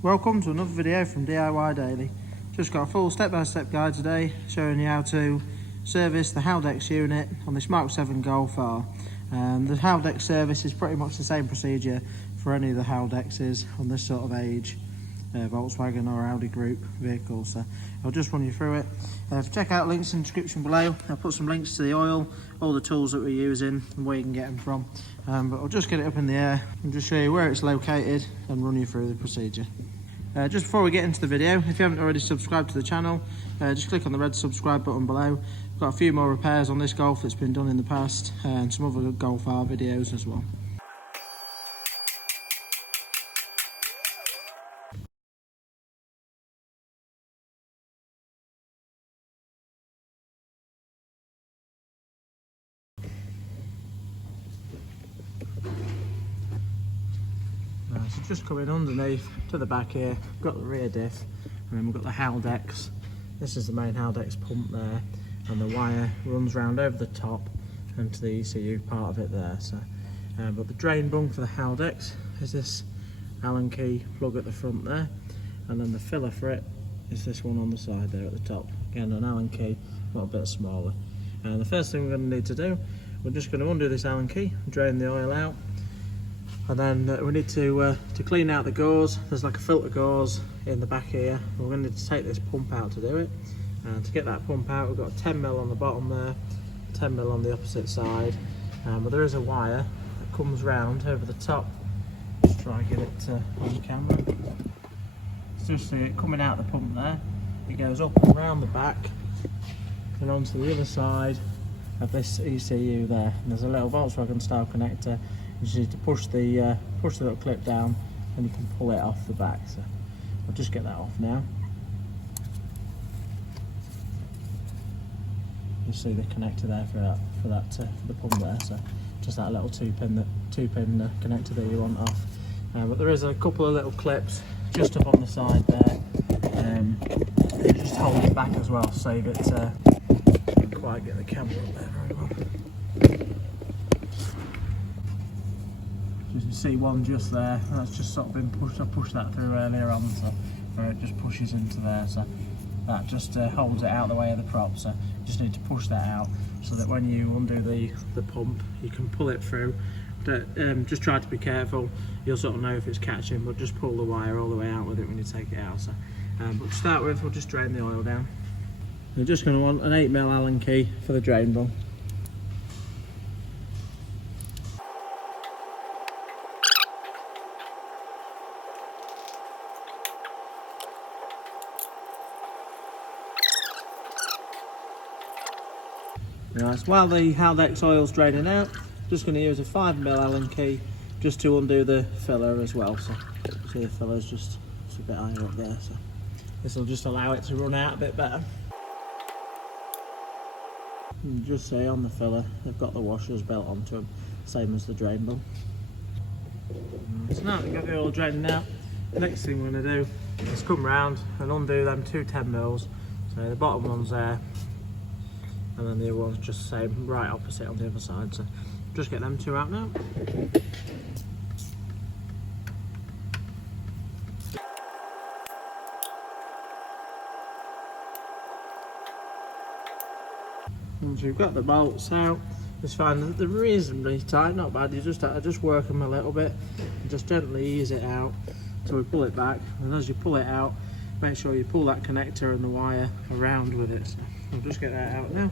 Welcome to another video from DIY Daily. Just got a full step-by-step guide today showing you how to service the Haldex unit on this MK7 Golf R. The Haldex service is pretty much the same procedure for any of the Haldexes on this sort of age Volkswagen or Audi group vehicles. So I'll just run you through it. Check out links in the description below. I'll put some links to the oil, all the tools that we're using and where you can get them from. But I'll just get it up in the air and just show you where it's located and run you through the procedure. Just before we get into the video, if you haven't already subscribed to the channel, just click on the red subscribe button below. I've got a few more repairs on this Golf that's been done in the past and some other Golf R videos as well. So just coming underneath to the back here, we've got the rear diff and then we've got the Haldex. This is the main Haldex pump there, and the wire runs round over the top and to the ECU part of it there. So, but the drain bung for the Haldex is this Allen key plug at the front there, and then the filler for it is this one on the side there at the top. Again, an Allen key, a little bit smaller. And the first thing we're going to need to do, we're just going to undo this Allen key, drain the oil out. And then we need to clean out the gauze. There's like a filter gauze in the back here. We're going to need to take this pump out to do it. And to get that pump out, we've got a 10mm on the bottom there, 10mm on the opposite side. But there is a wire that comes round over the top. Let's try and get it on camera. Just see it coming out the pump there. It goes up and around the back and onto the other side of this ECU there. And there's a little Volkswagen style connector. You just need to push the little clip down and you can pull it off the back. So I'll just get that off now. You see the connector there for the pump there. So just that little two pin connector that you want off. But there is a couple of little clips just up on the side there. You just hold it back as well, so you get can't quite get the camera up there very well. You can see one just there, that's just sort of been pushed. I pushed that through earlier on, so where it just pushes into there, so that just holds it out of the way of the prop. So you just need to push that out so that when you undo the pump, you can pull it through. Just try to be careful, you'll sort of know if it's catching, but just pull the wire all the way out with it when you take it out. So, but to start with, we'll just drain the oil down. You're just going to want an 8mm Allen key for the drain bung. Right, while the Haldex oil's draining out, just going to use a 5mm Allen key just to undo the filler as well. So see the filler's just a bit higher up there, so this will just allow it to run out a bit better. And just see on the filler, they've got the washers built onto them, same as the drain bung. So now we've got the oil draining out, the next thing we're going to do is come round and undo them two 10mm. So the bottom one's there, and then the other one's just the same, right opposite on the other side. So just get them two out now. Once you've got the bolts out, it's fine. They're reasonably tight, not bad. You just work them a little bit and just gently ease it out until we pull it back. And as you pull it out, make sure you pull that connector and the wire around with it. So I'll just get that out now.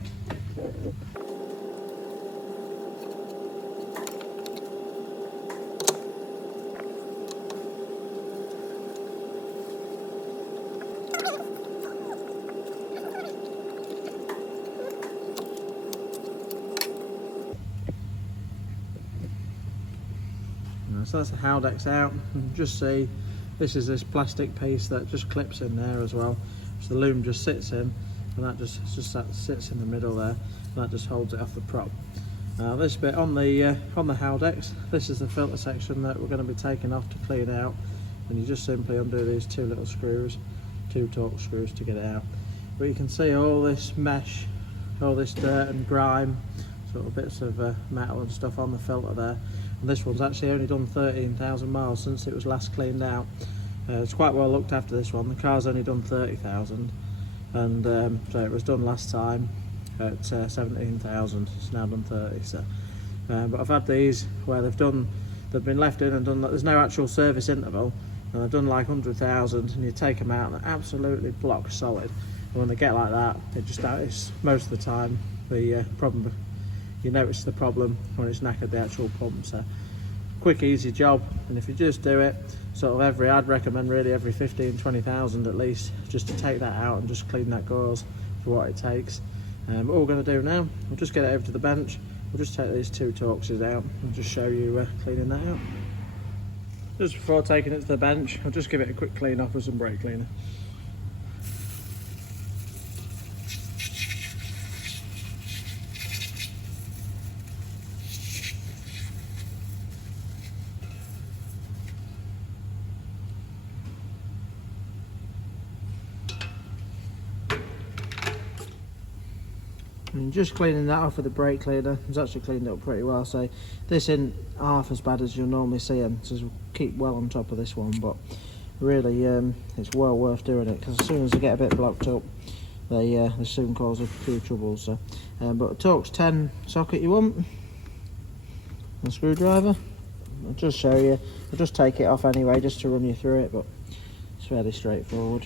So that's the Haldex out. And just see, this is this plastic piece that just clips in there as well. So the loom just sits in, and that just sits in the middle there, and that just holds it off the prop. This bit on the Haldex, this is the filter section that we're going to be taking off to clean out, and you just simply undo these two little screws, two torque screws to get it out. But you can see all this mesh, all this dirt and grime, sort of bits of metal and stuff on the filter there. And this one's actually only done 13,000 miles since it was last cleaned out. It's quite well looked after, this one. The car's only done 30,000, and so it was done last time at 17,000. It's now done 30. So, but I've had these where they've been left in and done. There's no actual service interval, and they've done like 100,000, and you take them out and they're absolutely block solid. And when they get like that, it's most of the time the problem. You notice the problem when it's knackered the actual pump. So quick, easy job, and if you just do it sort of I'd recommend really every 15-20,000 at least, just to take that out and just clean that gauze for what it takes. What we're going to do now, we'll just get it over to the bench. We'll just take these two Torxes out and just show you cleaning that out. Just before taking it to the bench, I'll just give it a quick clean off with some brake cleaner. And just cleaning that off with the brake cleaner, it's actually cleaned it up pretty well. So this isn't half as bad as you'll normally see them, so we'll keep well on top of this one, but really it's well worth doing it, because as soon as they get a bit blocked up, they soon cause a few troubles. So but a Torx 10 socket you want, and a screwdriver. I'll just show you. I'll just take it off anyway just to run you through it, but it's fairly straightforward.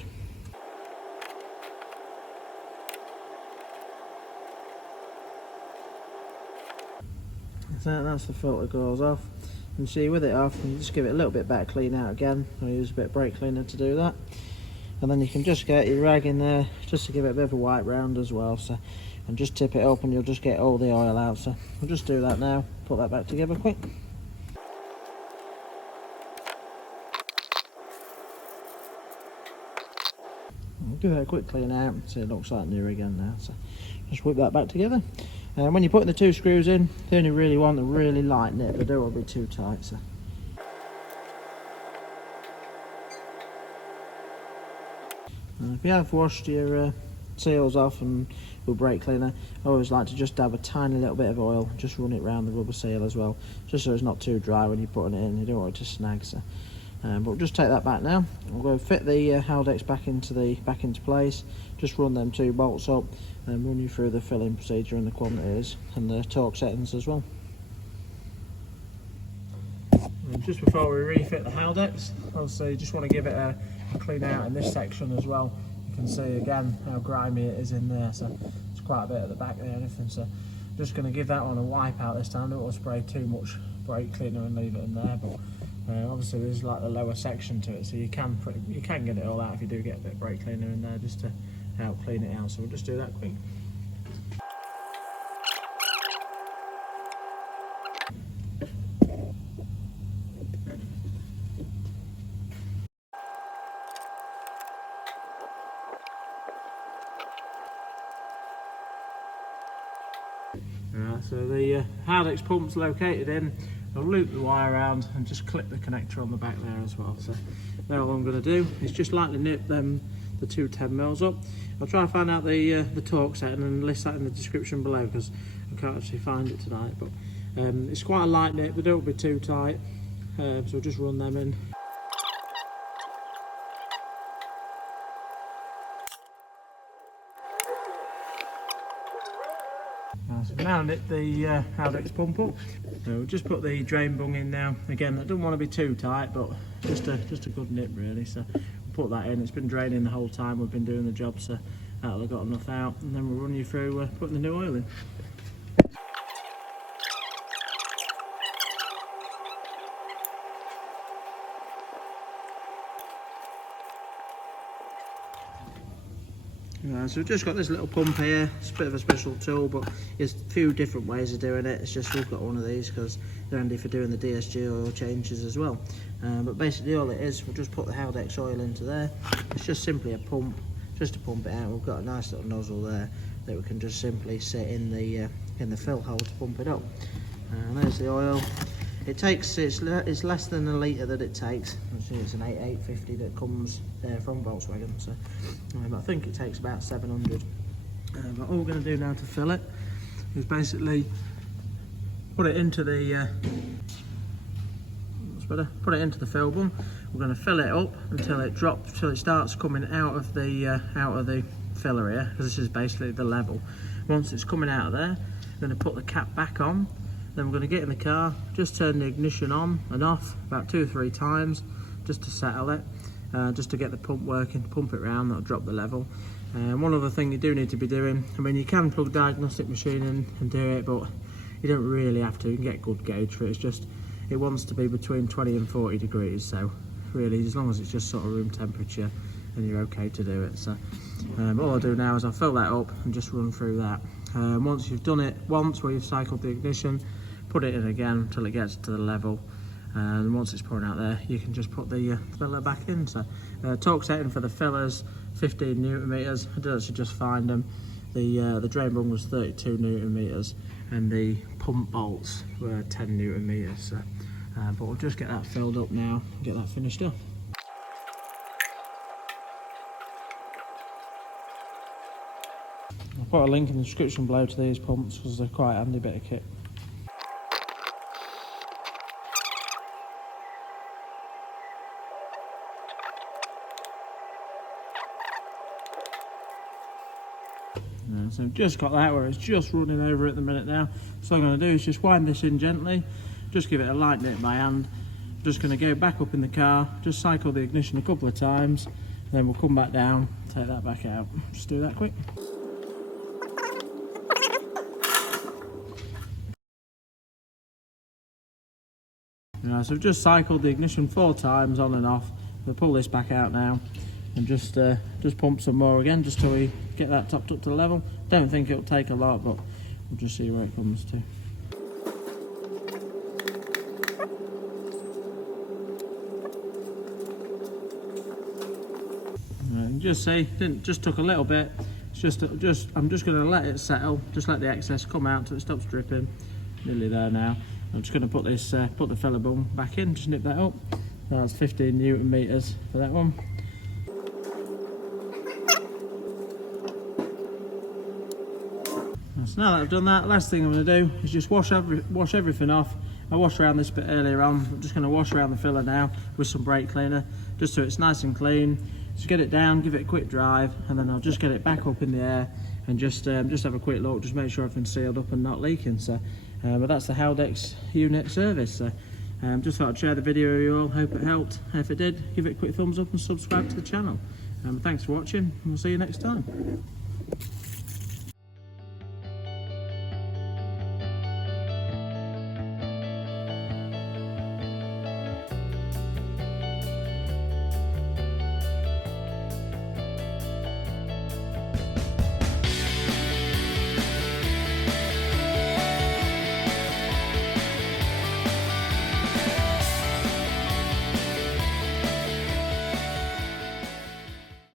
So that's the filter gauze off. And see, with it off, you just give it a little bit better clean out again. I'll use a bit of brake cleaner to do that. And then you can just get your rag in there just to give it a bit of a wipe round as well. So, and just tip it up and you'll just get all the oil out. So we'll just do that now, put that back together quick. We'll give it a quick clean out. See, it looks like new again now. So just whip that back together. And when you're putting the two screws in, they only really want a really light nip. They don't want to be too tight. So. If you have washed your seals off and with brake cleaner, I always like to just dab a tiny little bit of oil, just run it around the rubber seal as well, just so it's not too dry when you're putting it in. You don't want it to snag. So. But we'll just take that back now. We'll go fit the Haldex back into place. Just run them two bolts up, and run you through the filling procedure and the quantities and the torque settings as well. And just before we refit the Haldex, obviously you just want to give it a clean out in this section as well. You can see again how grimy it is in there, so it's quite a bit at the back there and everything. So just going to give that one a wipe out this time. Don't want to spray too much brake cleaner and leave it in there, but obviously there's like the lower section to it, so you can get it all out if you do get a bit of brake cleaner in there just to help clean it out. So we'll just do that quick. Right, so the Haldex pump's located in. I'll loop the wire around and just clip the connector on the back there as well. So now all I'm going to do is just lightly nip the two 10mm up. I'll try and find out the torque setting and list that in the description below, because I can't actually find it tonight. But it's quite a light nip, they don't be too tight, so we'll just run them in. So now nip the Haldex pump up. So we'll just put the drain bung in now. Again, I don't want to be too tight, but just a good nip really. So we'll put that in. It's been draining the whole time we've been doing the job, so that'll have got enough out. And then we'll run you through putting the new oil in. So we've just got this little pump here. It's a bit of a special tool, but there's a few different ways of doing it. It's just we've got one of these because they're handy for doing the DSG oil changes as well. But basically all it is, we'll just put the Haldex oil into there. It's just simply a pump, just to pump it out. We've got a nice little nozzle there that we can just simply sit in the fill hole to pump it up. And there's the oil. It takes, it's less than a litre that it takes. It's an 850 that comes from Volkswagen, so I think it takes about 700. But all we're going to do now to fill it is basically put it into the put it into the fill bung. We're going to fill it up until it drops, till it starts coming out of the filler here, because this is basically the level. Once it's coming out of there, we're going to put the cap back on. Then we're going to get in the car, just turn the ignition on and off about 2 or 3 times, just to settle it, just to get the pump working, pump it round, that'll drop the level. One other thing you do need to be doing, I mean, you can plug diagnostic machine in and do it, but you don't really have to. You can get good gauge for it. It's just, it wants to be between 20 and 40 degrees, so really, as long as it's just sort of room temperature, then you're okay to do it. So all I'll do now is I'll fill that up and just run through that. Once you've done it once, where you've cycled the ignition, put it in again until it gets to the level, and once it's pouring out there, you can just put the filler back in. So torque setting for the fillers, 15 Newton meters. I did actually just find them. The drain bung was 32 Newton meters, and the pump bolts were 10 Newton meters. So, but we'll just get that filled up now and get that finished up. I'll put a link in the description below to these pumps, because they're quite a handy bit of kit. So I've just got that where it's just running over at the minute now. So what I'm going to do is just wind this in gently, just give it a light nip by hand. I'm just going to go back up in the car, just cycle the ignition a couple of times, and then we'll come back down, take that back out. Just do that quick. So I've just cycled the ignition 4 times on and off. We'll pull this back out now and just pump some more again, just till we get that topped up to the level. Don't think it'll take a lot, but we'll just see where it comes to. Just see, just took a little bit. It's I'm just going to let it settle, just let the excess come out till it stops dripping. Nearly there now. I'm just going to put this put the filler bung back in, just nip that up. That's 15 Newton meters for that one. So now that I've done that, last thing I'm going to do is just wash everything off. I washed around this bit earlier on. I'm just going to wash around the filler now with some brake cleaner, just so it's nice and clean. Just get it down, give it a quick drive, and then I'll just get it back up in the air and just have a quick look, just make sure everything's sealed up and not leaking. So, but that's the Haldex unit service. So, just thought I'd share the video with you all. Hope it helped. If it did, give it a quick thumbs up and subscribe to the channel. Thanks for watching, and we'll see you next time.